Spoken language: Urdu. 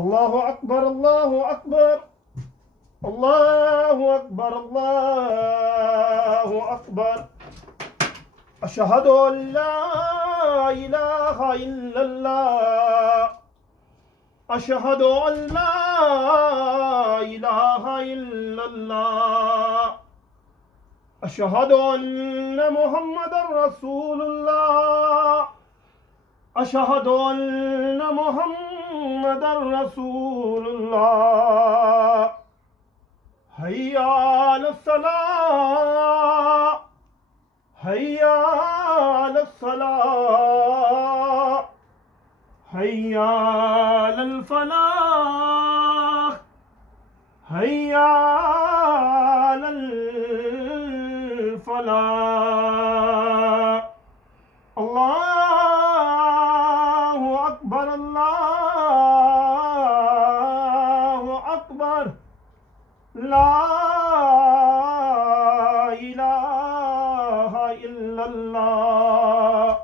الله أكبر الله أكبر الله أكبر الله أكبر أشهد أن لا إله إلا الله أشهد أن لا إله إلا الله أشهد أن محمدا رسول الله أشهد أن محمدا رسول الله حي على الصلاة حي على الصلاة حي على الفلاح حي على الفلاح الله أكبر الله أكبر لا إله إلا الله